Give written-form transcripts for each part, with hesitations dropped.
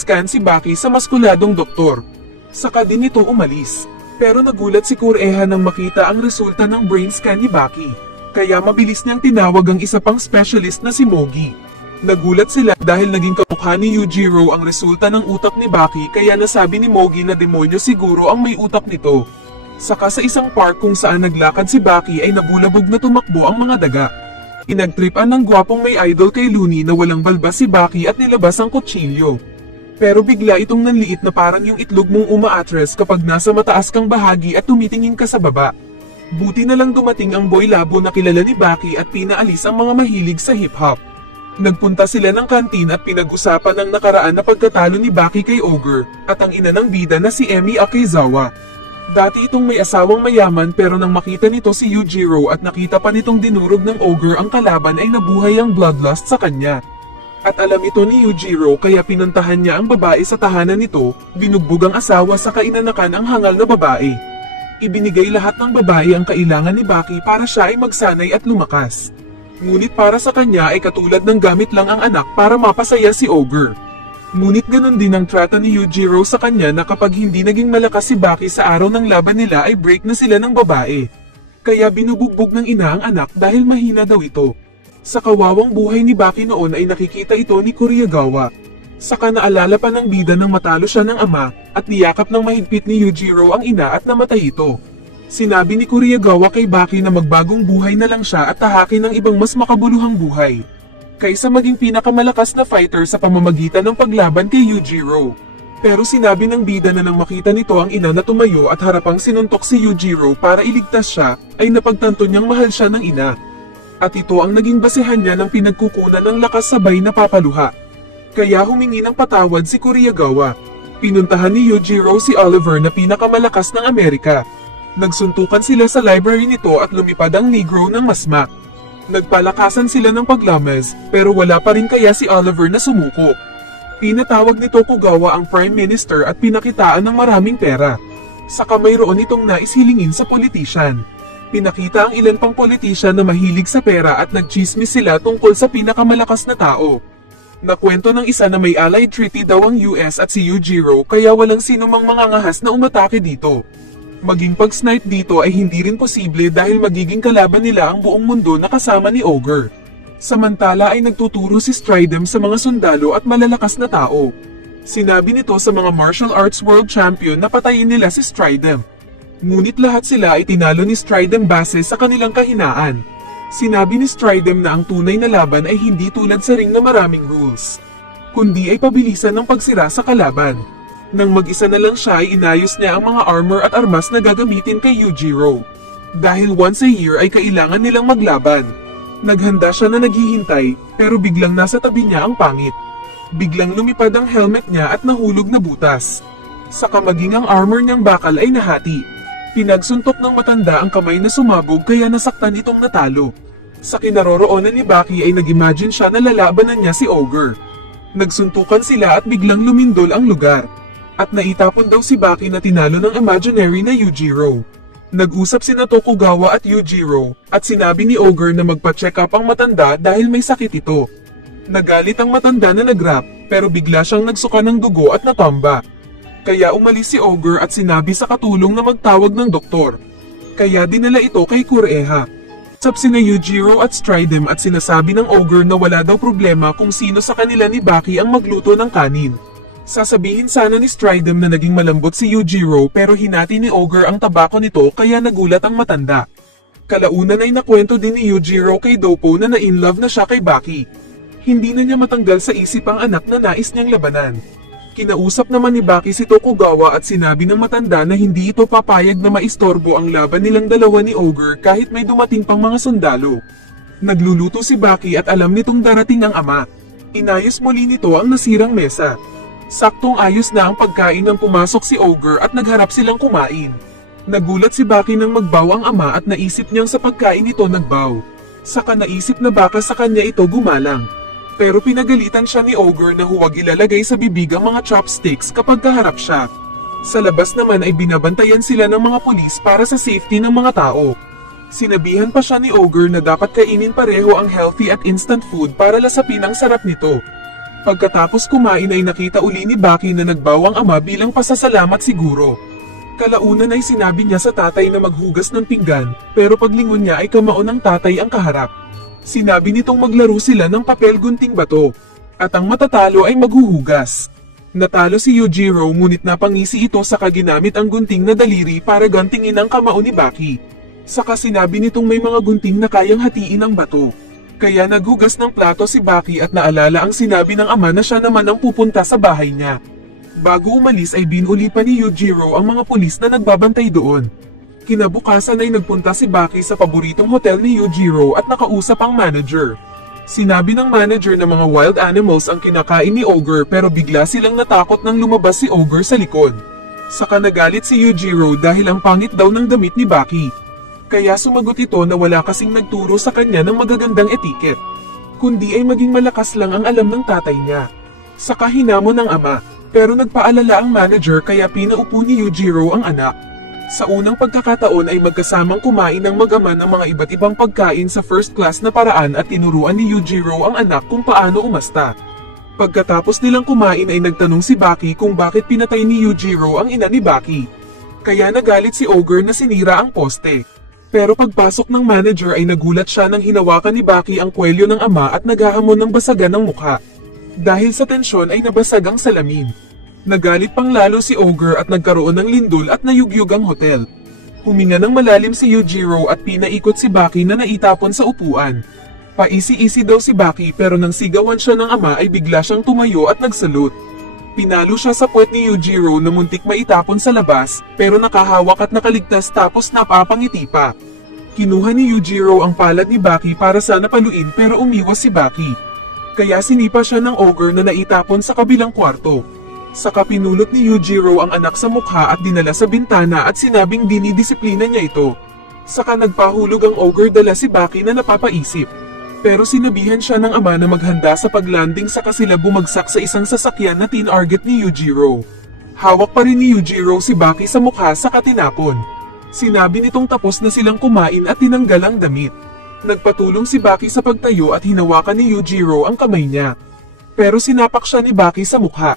scan si Baki sa maskuladong doktor. Saka din ito umalis. Pero nagulat si Kureha nang makita ang resulta ng brain scan ni Baki. Kaya mabilis niyang tinawag ang isa pang specialist na si Mogi. Nagulat sila dahil naging kamukha ni Yujiro ang resulta ng utak ni Baki, kaya nasabi ni Mogi na demonyo siguro ang may utak nito. Saka sa isang park kung saan naglakad si Baki ay nabulabog na tumakbo ang mga daga. Inagtripan ng gwapong may idol kay Looney na walang balbas si Baki at nilabas ang kutsilyo. Pero bigla itong nanliit na parang yung itlog mong umaatres kapag nasa mataas kang bahagi at tumitingin ka sa baba. Buti na lang dumating ang boy labo na kilala ni Baki at pinaalis ang mga mahilig sa hip-hop. Nagpunta sila ng kantin at pinag-usapan ang nakaraan na pagkatalo ni Baki kay Ogre at ang ina ng bida na si Emi Akizawa. Dati itong may asawang mayaman, pero nang makita nito si Yujiro at nakita pa nitong dinurog ng Ogre ang kalaban ay nabuhay ang bloodlust sa kanya. At alam ito ni Yujiro kaya pinuntahan niya ang babae sa tahanan nito, binugbog ang asawa sa kainanakan ang hangal na babae. Ibinigay lahat ng babae ang kailangan ni Baki para siya ay magsanay at lumakas. Ngunit para sa kanya ay katulad ng gamit lang ang anak para mapasaya si Ogre. Ngunit ganun din ang trata ni Yujiro sa kanya na kapag hindi naging malakas si Baki sa araw ng laban nila ay break na sila ng babae. Kaya binubugbog ng ina ang anak dahil mahina daw ito. Sa kawawang buhay ni Baki noon ay nakikita ito ni Kuriyagawa. Saka naalala pa ng bida nang matalo siya ng ama at niyakap ng mahigpit ni Yujiro ang ina at namatay ito. Sinabi ni Kuriyagawa kay Baki na magbagong buhay na lang siya at tahakin ng ibang mas makabuluhang buhay kaysa maging pinakamalakas na fighter sa pamamagitan ng paglaban kay Yujiro. Pero sinabi ng bida na nang makita nito ang ina na tumayo at harapang sinuntok si Yujiro para iligtas siya, ay napagtanto niyang mahal siya ng ina. At ito ang naging basehan niya ng pinagkukunan ng lakas sabay na papaluha. Kaya humingi ng patawad si Kuriyagawa. Pinuntahan ni Yujiro si Oliver na pinakamalakas ng Amerika. Nagsuntukan sila sa library nito at lumipad ang Negro ng masma. Nagpalakasan sila ng paglames, pero wala pa rin kaya si Oliver na sumuko. Pinatawag ni Tokugawa ang Prime Minister at pinakitaan ng maraming pera. Saka mayroon itong nais hilingin sa politician. Pinakita ang ilan pang politisyan na mahilig sa pera at nagchismis sila tungkol sa pinakamalakas na tao. Nakwento ng isa na may allied treaty daw ang US at si Yujiro kaya walang sino mang mangangahas na umatake dito. Maging pag-snipe dito ay hindi rin posible dahil magiging kalaban nila ang buong mundo na kasama ni Ogre. Samantala ay nagtuturo si Stridem sa mga sundalo at malalakas na tao. Sinabi nito sa mga martial arts world champion na patayin nila si Stridem. Ngunit lahat sila ay tinalo ni Stridem base sa kanilang kahinaan. Sinabi ni Stridem na ang tunay na laban ay hindi tulad sa ring na maraming rules, kundi ay pabilisan ng pagsira sa kalaban. Nang mag-isa na lang siya ay inayos niya ang mga armor at armas na gagamitin kay Yujiro. Dahil once a year ay kailangan nilang maglaban. Naghanda siya na naghihintay, pero biglang nasa tabi niya ang pangit. Biglang lumipad ang helmet niya at nahulog na butas. Saka maging ang armor niyang bakal ay nahati. Pinagsuntok ng matanda ang kamay na sumabog kaya nasaktan itong natalo. Sa kinaroroonan ni Baki ay nag-imagine siya na lalabanan niya si Ogre. Nagsuntukan sila at biglang lumindol ang lugar. At naitapon daw si Baki na tinalo ng imaginary na Yujiro. Nag-usap sina Tokugawa at Yujiro at sinabi ni Ogre na magpa-check up ang matanda dahil may sakit ito. Nagalit ang matanda na nag-rap pero bigla siyang nagsuka ng dugo at natomba. Kaya umalis si Ogre at sinabi sa katulong na magtawag ng doktor. Kaya dinala ito kay Kureha. Sap sina Yujiro at Stridem at sinasabi ng Ogre na wala daw problema kung sino sa kanila ni Baki ang magluto ng kanin. Sasabihin sana ni Stridem na naging malambot si Yujiro pero hinati ni Ogre ang tabako nito kaya nagulat ang matanda. Kalaunan ay nakwento din ni Yujiro kay Dopo na na-inlove na siya kay Baki. Hindi na niya matanggal sa isip ang anak na nais niyang labanan. Kinausap naman ni Baki si Tokugawa at sinabi ng matanda na hindi ito papayag na maistorbo ang laban nilang dalawa ni Ogre kahit may dumating pang mga sundalo. Nagluluto si Baki at alam nitong darating ang ama. Inayos muli nito ang nasirang mesa. Saktong ayos na ang pagkain nang pumasok si Ogre at nagharap silang kumain. Nagulat si Baki nang magbaw ang ama at naisip niyang sa pagkain ito nagbaw. Saka naisip na baka sa kanya ito gumalang. Pero pinagalitan siya ni Ogre na huwag ilalagay sa bibig ang mga chopsticks kapag kaharap siya. Sa labas naman ay binabantayan sila ng mga pulis para sa safety ng mga tao. Sinabihan pa siya ni Ogre na dapat kainin pareho ang healthy at instant food para lasapin ang sarap nito. Pagkatapos kumain ay nakita uli ni Baki na nagbawang ama bilang pasasalamat siguro. Kalaunan ay sinabi niya sa tatay na maghugas ng pinggan, pero paglingon niya ay kamao ng tatay ang kaharap. Sinabi nitong maglaro sila ng papel gunting bato, at ang matatalo ay maghuhugas. Natalo si Yujiro ngunit napangisi ito saka ginamit ang gunting na daliri para gantingin ang kamao ni Baki. Saka sinabi nitong may mga gunting na kayang hatiin ang bato. Kaya naghugas ng plato si Baki at naalala ang sinabi ng ama na siya naman ang pupunta sa bahay niya. Bago umalis ay binuli pa ni Yujiro ang mga pulis na nagbabantay doon. Kinabukasan ay nagpunta si Baki sa paboritong hotel ni Yujiro at nakausap ang manager. Sinabi ng manager na mga wild animals ang kinakain ni Ogre pero bigla silang natakot nang lumabas si Ogre sa likod. Saka nagalit si Yujiro dahil ang pangit daw ng damit ni Baki. Kaya sumagot ito na wala kasing nagturo sa kanya ng magagandang etiket, kundi ay maging malakas lang ang alam ng tatay niya. Saka hinamon ng ama, pero nagpaalala ang manager kaya pinaupo ni Yujiro ang anak. Sa unang pagkakataon ay magkasamang kumain ng mag-ama ng mga iba't ibang pagkain sa first class na paraan at tinuruan ni Yujiro ang anak kung paano umasta. Pagkatapos nilang kumain ay nagtanong si Baki kung bakit pinatay ni Yujiro ang ina ni Baki. Kaya nagalit si Ogre na sinira ang poste. Pero pagpasok ng manager ay nagulat siya nang hinawakan ni Baki ang kwelyo ng ama at naghahamon ng basagan ng mukha. Dahil sa tensyon ay nabasag ang salamin. Nagalit pang lalo si Ogre at nagkaroon ng lindol at nayugyug ang hotel. Huminga ng malalim si Yujiro at pinaikot si Baki na naitapon sa upuan. Paisi-isi daw si Baki pero nang sigawan siya ng ama ay bigla siyang tumayo at nagsalute. Pinalo siya sa puwet ni Yujiro na muntik maitapon sa labas, pero nakahawak at nakaligtas tapos napapangiti pa. Kinuha ni Yujiro ang palad ni Baki para sana paluin pero umiwas si Baki. Kaya sinipa siya ng Ogre na naitapon sa kabilang kwarto. Saka pinulot ni Yujiro ang anak sa mukha at dinala sa bintana at sinabing dinidisiplina niya ito. Saka nagpahulog ang Ogre dala si Baki na napapaisip. Pero sinabihan siya ng ama na maghanda sa paglanding saka sila bumagsak sa isang sasakyan na tinarget ni Yujiro. Hawak pa rin ni Yujiro si Baki sa mukha saka tinapon. Sinabi nitong tapos na silang kumain at tinanggal ang damit. Nagpatulong si Baki sa pagtayo at hinawakan ni Yujiro ang kamay niya. Pero sinapak siya ni Baki sa mukha.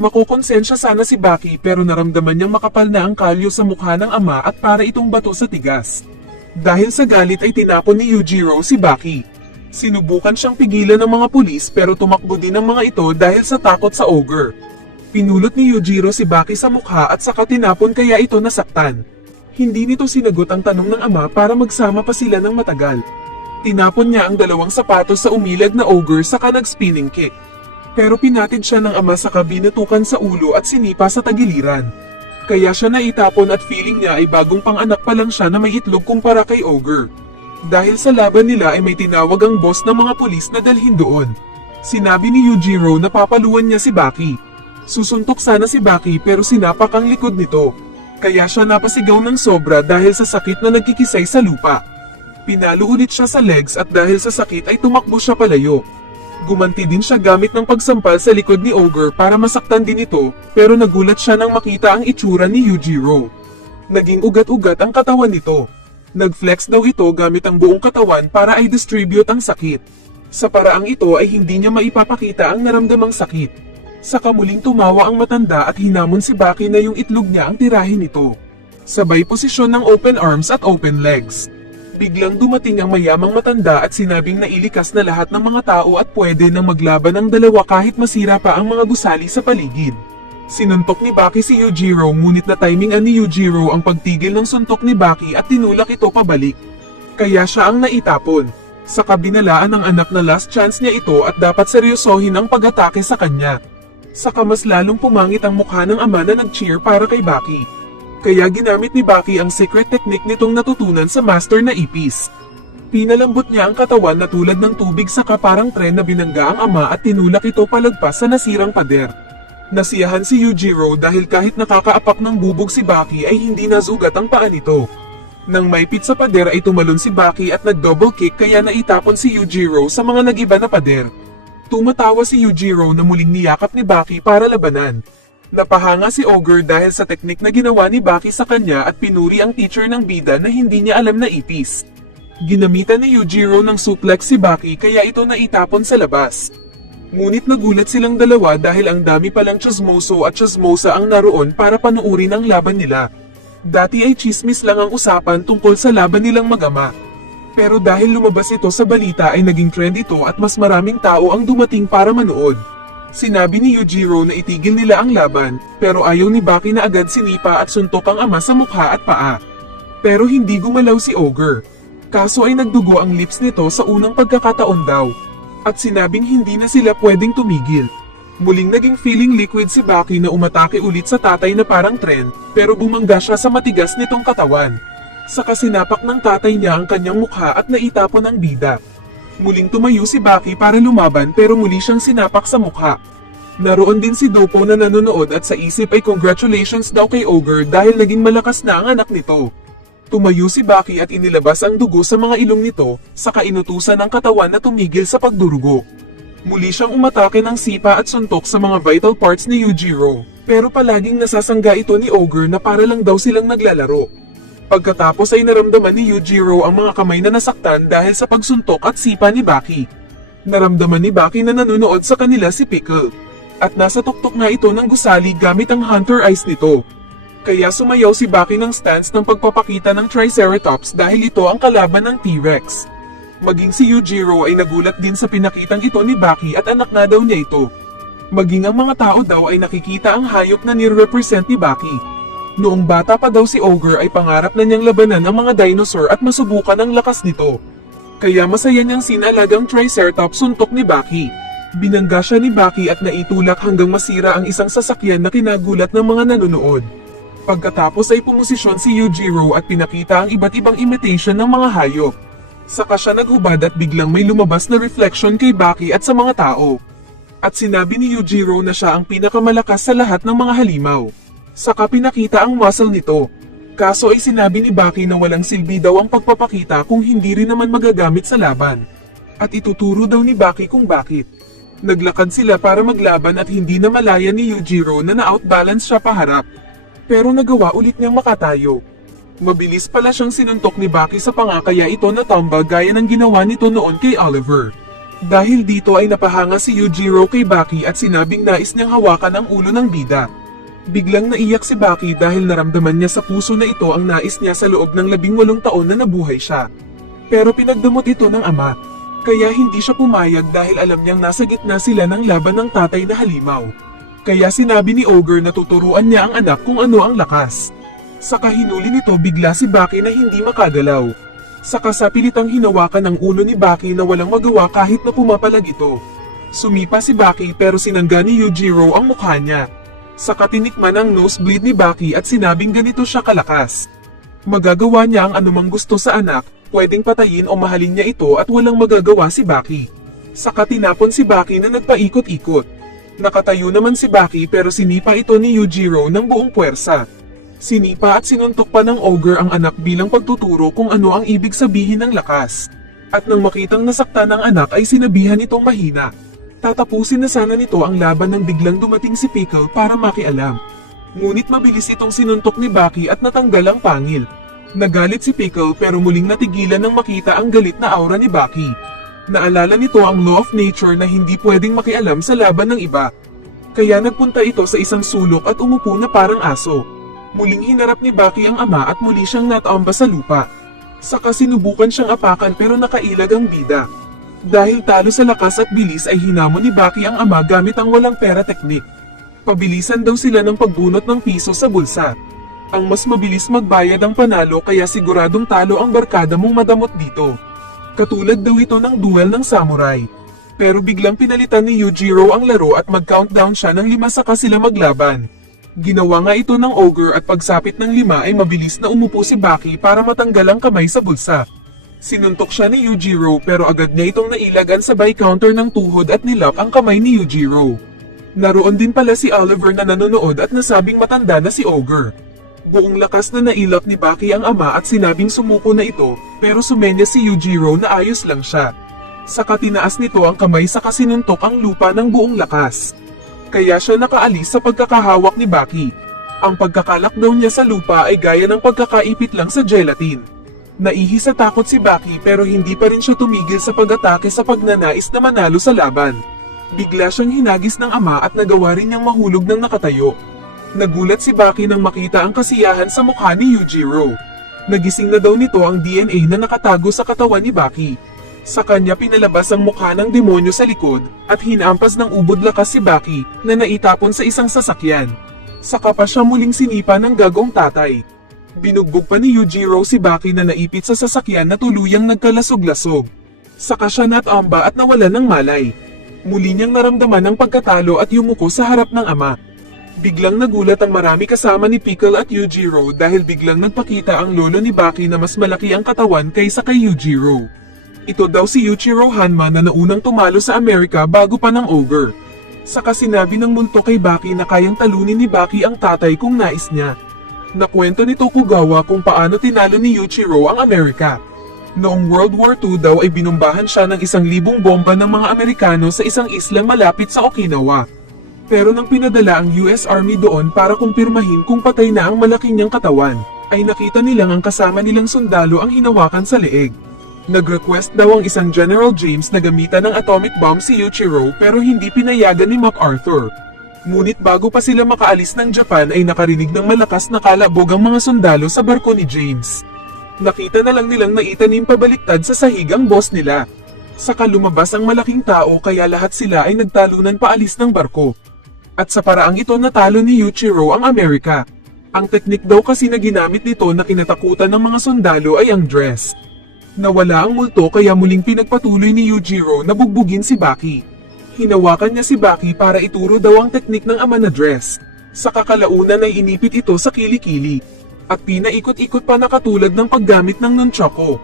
Makukonsensya sana si Baki pero naramdaman niyang makapal na ang kalyo sa mukha ng ama at para itong bato sa tigas. Dahil sa galit ay tinapon ni Yujiro si Baki. Sinubukan siyang pigilan ng mga pulis pero tumakbo din ang mga ito dahil sa takot sa Ogre. Pinulot ni Yujiro si Baki sa mukha at saka tinapon kaya ito nasaktan. Hindi nito sinagot ang tanong ng ama para magsama pa sila ng matagal. Tinapon niya ang dalawang sapatos sa umilag na Ogre saka nag-spinning kick. Pero pinatid siya ng ama saka binutukan sa ulo at sinipa sa tagiliran. Kaya siya naitapon at feeling niya ay bagong pang-anak pa lang siya na may itlog kumpara kay Ogre. Dahil sa laban nila ay may tinawag ang boss ng mga pulis na dalhin doon. Sinabi ni Yujiro na papaluan niya si Baki. Susuntok sana si Baki pero sinapak ang likod nito. Kaya siya napasigaw ng sobra dahil sa sakit na nagkikisay sa lupa. Pinalo ulit siya sa legs at dahil sa sakit ay tumakbo siya palayo. Gumanti din siya gamit ng pagsampal sa likod ni Ogre para masaktan din ito pero nagulat siya nang makita ang itsura ni Yujiro. Naging ugat-ugat ang katawan nito. Nag-flex daw ito gamit ang buong katawan para i-distribute ang sakit. Sa paraang ito ay hindi niya maipapakita ang naramdamang sakit. Saka muling tumawa ang matanda at hinamon si Baki na yung itlog niya ang tirahin nito. Sabay posisyon ng open arms at open legs. Biglang dumating ang mayamang matanda at sinabing nailikas na lahat ng mga tao at pwede nang maglaban ng dalawa kahit masira pa ang mga gusali sa paligid. Sinuntok ni Baki si Yujiro ngunit na-timingan ni Yujiro ang pagtigil ng suntok ni Baki at tinulak ito pabalik. Kaya siya ang naitapon. Saka binalaan ng anak na last chance niya ito at dapat seryosohin ang pag-atake sa kanya. Saka mas lalong pumangit ang mukha ng ama na nag-cheer para kay Baki. Kaya ginamit ni Baki ang secret technique nitong natutunan sa master na ipis. Pinalambot niya ang katawan na tulad ng tubig saka parang tren na binangga ang ama at tinulak ito palagpas sa nasirang pader. Nasiyahan si Yujiro dahil kahit nakakaapak ng bubog si Baki ay hindi nazugat ang paa nito. Nang maipit sa pader ay tumalon si Baki at nag-double kick kaya naitapon si Yujiro sa mga nagiba na pader. Tumatawa si Yujiro na muling niyakap ni Baki para labanan. Napahanga si Ogre dahil sa teknik na ginawa ni Baki sa kanya at pinuri ang teacher ng bida na hindi niya alam na ipis. Ginamitan ni Yujiro ng suplex si Baki kaya ito naitapon sa labas. Ngunit nagulat silang dalawa dahil ang dami palang tsismoso at tsismosa ang naroon para panuurin ang laban nila. Dati ay chismis lang ang usapan tungkol sa laban nilang mag-ama. Pero dahil lumabas ito sa balita ay naging trend ito at mas maraming tao ang dumating para manood. Sinabi ni Yujiro na itigil nila ang laban, pero ayaw ni Baki na agad sinipa at suntok ang ama sa mukha at paa. Pero hindi gumalaw si Ogre. Kaso ay nagdugo ang lips nito sa unang pagkakataon daw. At sinabing hindi na sila pwedeng tumigil. Muling naging feeling liquid si Baki na umatake ulit sa tatay na parang tren, pero bumangga siya sa matigas nitong katawan. Saka sinapak ng tatay niya ang kanyang mukha at naitapon ang bida. Muling tumayo si Baki para lumaban pero muli siyang sinapak sa mukha. Naroon din si Dopo na nanonood at sa isip ay congratulations daw kay Ogre dahil naging malakas na ang anak nito. Tumayo si Baki at inilabas ang dugo sa mga ilong nito, saka inutusan ang katawan na tumigil sa pagdurugo. Muli siyang umatake ng sipa at suntok sa mga vital parts ni Yujiro, pero palaging nasasangga ito ni Ogre na para lang daw silang naglalaro. Pagkatapos ay naramdaman ni Yujiro ang mga kamay na nasaktan dahil sa pagsuntok at sipa ni Baki. Naramdaman ni Baki na nanonood sa kanila si Pickle, at nasa tuktok na ito ng gusali gamit ang Hunter Eyes nito. Kaya sumayaw si Baki ng stance ng pagpapakita ng Triceratops dahil ito ang kalaban ng T-Rex. Maging si Yujiro ay nagulat din sa pinakitang ito ni Baki at anak nga daw niya ito. Maging ang mga tao daw ay nakikita ang hayop na nire-represent ni Baki. Noong bata pa daw si Ogre ay pangarap na niyang labanan ang mga dinosaur at masubukan ang lakas nito. Kaya masaya niyang sinalagang Triceratops suntok ni Baki. Binangga siya ni Baki at naitulak hanggang masira ang isang sasakyan na kinagulat ng mga nanonood. Pagkatapos ay pumosisyon si Yujiro at pinakita ang iba't ibang imitation ng mga hayop. Saka siya naghubad at biglang may lumabas na reflection kay Baki at sa mga tao. At sinabi ni Yujiro na siya ang pinakamalakas sa lahat ng mga halimaw. Saka pinakita ang muscle nito. Kaso ay sinabi ni Baki na walang silbi daw ang pagpapakita kung hindi rin naman magagamit sa laban. At ituturo daw ni Baki kung bakit. Naglakad sila para maglaban at hindi na malaya ni Yujiro na na-outbalance siya paharap. Pero nagawa ulit niyang makatayo. Mabilis pala siyang sinuntok ni Baki sa panga kaya ito natumba gaya ng ginawa nito noon kay Oliver. Dahil dito ay napahanga si Yujiro kay Baki at sinabing nais niyang hawakan ang ulo ng bida. Biglang naiyak si Baki dahil naramdaman niya sa puso na ito ang nais niya sa loob ng 18 taon na nabuhay siya. Pero pinagdamot ito ng ama. Kaya hindi siya pumayag dahil alam niyang nasa gitna sila ng laban ng tatay na halimaw. Kaya sinabi ni Ogre na tuturuan niya ang anak kung ano ang lakas. Saka hinuli nito bigla si Baki na hindi makagalaw. Saka sa pilitang hinawakan ang ulo ni Baki na walang magawa kahit na pumapalag ito. Sumipa si Baki pero sinangga ni Yujiro ang mukha niya. Saka tinikman ang nosebleed ni Baki at sinabing ganito siya kalakas. Magagawa niya ang anumang gusto sa anak, pwedeng patayin o mahalin niya ito at walang magagawa si Baki. Saka tinapon si Baki na nagpaikot-ikot. Nakatayo naman si Baki pero sinipa ito ni Yujiro ng buong puwersa. Sinipa at sinuntok pa ng Ogre ang anak bilang pagtuturo kung ano ang ibig sabihin ng lakas. At nang makitang nasaktan ng anak ay sinabihan itong mahina. Tatapusin na sana nito ang laban nang biglang dumating si Pickle para makialam. Ngunit mabilis itong sinuntok ni Baki at natanggal ang pangil. Nagalit si Pickle pero muling natigilan nang makita ang galit na aura ni Baki. Naalala nito ang law of nature na hindi pwedeng makialam sa laban ng iba. Kaya nagpunta ito sa isang sulok at umupo na parang aso. Muling hinarap ni Baki ang ama at muli siyang natumba sa lupa. Saka sinubukan siyang apakan pero nakailag ang bida. Dahil talo sa lakas at bilis ay hinamon ni Baki ang ama gamit ang walang pera teknik. Pabilisan daw sila ng pagbunot ng piso sa bulsa. Ang mas mabilis magbayad ang panalo kaya siguradong talo ang barkada mong madamot dito. Katulad daw ito ng duel ng samurai. Pero biglang pinalitan ni Yujiro ang laro at mag-countdown siya ng 5 saka sila maglaban. Ginawa nga ito ng Ogre at pagsapit ng 5 ay mabilis na umupo si Baki para matanggal ang kamay sa bulsa. Sinuntok siya ni Yujiro pero agad niya itong nailagan sabay counter ng tuhod at nilap ang kamay ni Yujiro. Naroon din pala si Oliver na nanonood at nasabing matanda na si Ogre. Buong lakas na nailap ni Baki ang ama at sinabing sumuko na ito, pero sumenya si Yujiro na ayos lang siya. Saka tinaas nito ang kamay saka sinuntok ang lupa ng buong lakas. Kaya siya nakaalis sa pagkakahawak ni Baki. Ang pagkakalakdown niya sa lupa ay gaya ng pagkakaipit lang sa gelatin. Naihi sa takot si Baki pero hindi pa rin siya tumigil sa pag-atake sa pagnanais na manalo sa laban. Bigla siyang hinagis ng ama at nagawa rin niyang mahulog ng nakatayo. Nagulat si Baki nang makita ang kasiyahan sa mukha ni Yujiro. Nagising na daw nito ang DNA na nakatago sa katawan ni Baki. Sa kanya pinalabas ang mukha ng demonyo sa likod at hinampas ng ubod lakas si Baki na naitapon sa isang sasakyan. Saka pa siya muling sinipa ng gagong tatay. Binugbog pa ni Yujiro si Baki na naipit sa sasakyan na tuluyang nagkalasog-lasog. Saka siya natamba at nawala ng malay. Muli niyang naramdaman ang pagkatalo at yumuko sa harap ng ama. Biglang nagulat ang marami kasama ni Pickle at Yujiro dahil biglang nagpakita ang lolo ni Baki na mas malaki ang katawan kaysa kay Yujiro. Ito daw si Yuichiro Hanma na naunang tumalo sa Amerika bago pa ng Ogre. Saka sinabi ng multo kay Baki na kayang talunin ni Baki ang tatay kung nais niya. Nakwento ni Tokugawa kung paano tinalo ni Yuichiro ang Amerika. Noong World War II daw ay binumbahan siya ng 1,000 bomba ng mga Amerikano sa isang islang malapit sa Okinawa. Pero nang pinadala ang US Army doon para kumpirmahin kung patay na ang malaki niyang katawan, ay nakita nilang ang kasama nilang sundalo ang hinawakan sa leeg. Nag-request daw ang isang General James na gamitan ng atomic bomb si Yuichiro pero hindi pinayagan ni MacArthur. Ngunit bago pa sila makaalis ng Japan ay nakarinig ng malakas na kalabog ang mga sundalo sa barko ni James. Nakita na lang nilang naitanim pabaliktad sa sahig ang boss nila. Saka lumabas ang malaking tao kaya lahat sila ay nagtalunan paalis ng barko. At sa paraang ito natalo ni Yuichiro ang Amerika. Ang teknik daw kasi na ginamit nito na kinatakutan ng mga sundalo ay ang dress. Nawala ang multo kaya muling pinagpatuloy ni Yujiro na bugbugin si Baki. Hinawakan niya si Baki para ituro daw ang teknik ng ama na dress. Sa kakalaunan ay inipit ito sa kilikili. At pinaikot-ikot pa na katulad ng paggamit ng nunchako.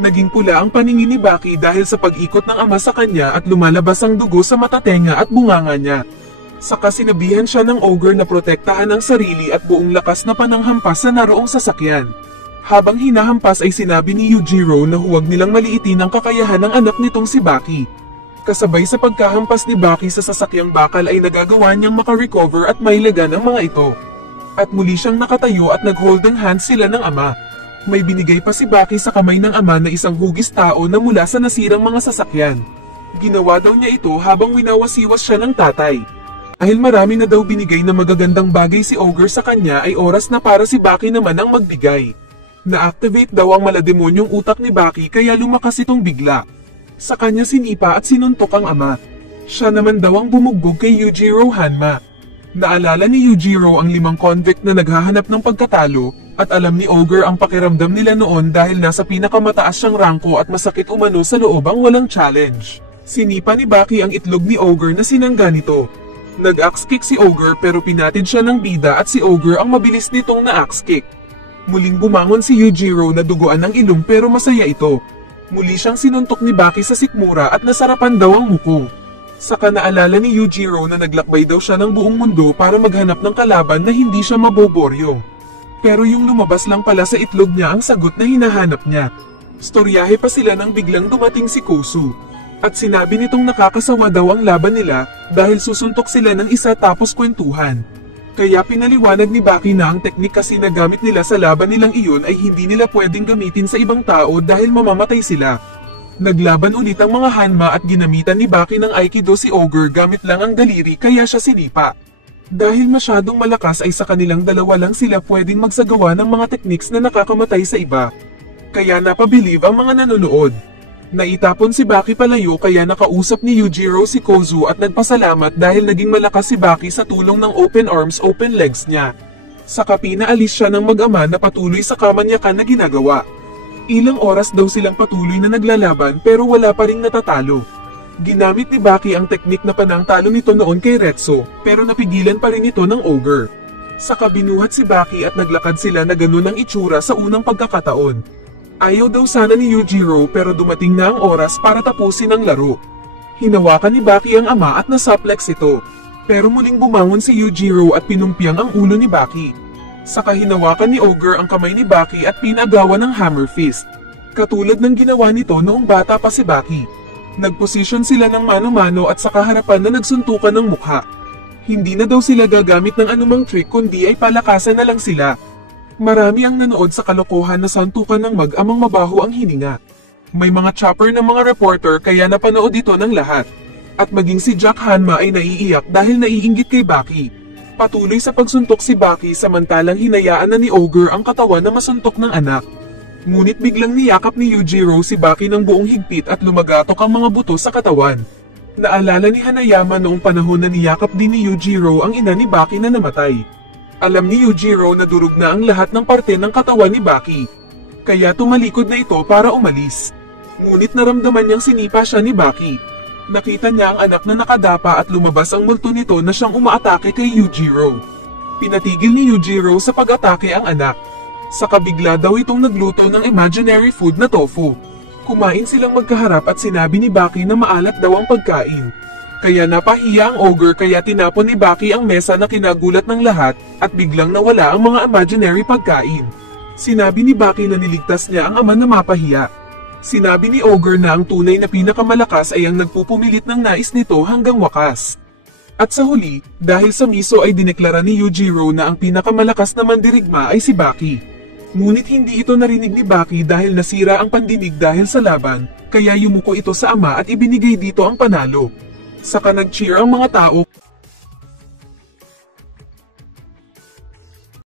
Naging pula ang paningin ni Baki dahil sa pag-ikot ng ama sa kanya at lumalabas ang dugo sa matatenga at bunganga niya. Saka sinabihan siya ng Ogre na protektahan ang sarili at buong lakas na pananghampas sa naroong sasakyan. Habang hinahampas ay sinabi ni Yujiro na huwag nilang maliitin ang kakayahan ng anak nitong si Baki. Kasabay sa pagkahampas ni Baki sa sasakyang bakal ay nagagawa niyang makarecover at mailagan ang mga ito. At muli siyang nakatayo at nag-holding hands sila ng ama. May binigay pa si Baki sa kamay ng ama na isang hugis tao na mula sa nasirang mga sasakyan. Ginawa daw niya ito habang winawasiwas siya ng tatay. Dahil marami na daw binigay na magagandang bagay si Ogre sa kanya ay oras na para si Baki naman ang magbigay. Na-activate daw ang malademonyong utak ni Baki kaya lumakas itong bigla. Sa kanya sinipa at sinuntok ang ama. Siya naman daw ang bumugbog kay Yujiro Hanma. Naalala ni Yujiro ang 5 convict na naghahanap ng pagkatalo at alam ni Ogre ang pakiramdam nila noon dahil nasa pinakamataas siyang rangko at masakit umano sa loob ang walang challenge. Sinipa ni Baki ang itlog ni Ogre na sinangga nito. Nag-axe kick si Ogre pero pinatid siya ng bida at si Ogre ang mabilis nitong na-axe kick. Muling bumangon si Yujiro na duguan ng ilong pero masaya ito. Muli siyang sinuntok ni Baki sa sikmura at nasarapan daw ang muko. Saka naalala ni Yujiro na naglakbay daw siya ng buong mundo para maghanap ng kalaban na hindi siya maboboryo. Pero yung lumabas lang pala sa itlog niya ang sagot na hinahanap niya. Storyahe pa sila nang biglang dumating si Kosu. At sinabi nitong nakakasawa daw ang laban nila dahil susuntok sila ng isa tapos kwentuhan. Kaya pinaliwanag ni Baki na ang teknik kasi na gamit nila sa laban nilang iyon ay hindi nila pwedeng gamitin sa ibang tao dahil mamamatay sila. Naglaban ulit ang mga Hanma at ginamitan ni Baki ng Aikido si Ogre gamit lang ang daliri kaya siya sinipa. Dahil masyadong malakas ay sa kanilang dalawa lang sila pwedeng magsagawa ng mga techniques na nakakamatay sa iba. Kaya napabilib ang mga nanonood. Naitapon si Baki palayo kaya nakausap ni Yujiro si Kozu at nagpasalamat dahil naging malakas si Baki sa tulong ng open arms open legs niya. Saka pinaalis siya ng mag-ama na patuloy sa kamanyakan na ginagawa. Ilang oras daw silang patuloy na naglalaban pero wala pa ring natatalo. Ginamit ni Baki ang teknik na panangtalo nito noon kay Retso pero napigilan pa rin ito ng Ogre. Saka binuhat si Baki at naglakad sila na ganun ang itsura sa unang pagkakataon. Ayaw daw sana ni Yujiro pero dumating na ang oras para tapusin ang laro. Hinawakan ni Baki ang ama at nasuplex ito. Pero muling bumangon si Yujiro at pinumpiang ang ulo ni Baki. Saka hinawakan ni Ogre ang kamay ni Baki at pinagawa ng hammer fist. Katulad ng ginawa nito noong bata pa si Baki. Nagposisyon sila ng mano-mano at sa kaharapan na nagsuntukan ng mukha. Hindi na daw sila gagamit ng anumang trick kundi ay palakasan na lang sila. Marami ang nanood sa kalokohan na santukan ng mag-amang mabaho ang hininga. May mga chopper ng mga reporter kaya napanood ito ng lahat. At maging si Jack Hanma ay naiiyak dahil naiinggit kay Baki. Patuloy sa pagsuntok si Baki samantalang hinayaan na ni Ogre ang katawan na masuntok ng anak. Ngunit biglang niyakap ni Yujiro si Baki ng buong higpit at lumagatok ang mga buto sa katawan. Naalala ni Hanayama noong panahon na niyakap din ni Yujiro ang ina ni Baki na namatay. Alam ni Yujiro na durog na ang lahat ng parte ng katawan ni Baki. Kaya tumalikod na ito para umalis. Ngunit naramdaman niyang sinipa siya ni Baki. Nakita niya ang anak na nakadapa at lumabas ang multo nito na siyang umaatake kay Yujiro. Pinatigil ni Yujiro sa pag-atake ang anak. Sa kabigla daw itong nagluto ng imaginary food na tofu. Kumain silang magkaharap at sinabi ni Baki na maalat daw ang pagkain. Kaya napahiya ang Ogre kaya tinapon ni Baki ang mesa na kinagulat ng lahat at biglang nawala ang mga imaginary pagkain. Sinabi ni Baki na niligtas niya ang ama na mapahiya. Sinabi ni Ogre na ang tunay na pinakamalakas ay ang nagpupumilit ng nais nito hanggang wakas. At sa huli, dahil sa miso ay dineklara ni Yujiro na ang pinakamalakas na mandirigma ay si Baki. Ngunit hindi ito narinig ni Baki dahil nasira ang pandinig dahil sa laban, kaya yumuko ito sa ama at ibinigay dito ang panalo. Saka nag-cheer ang mga tao.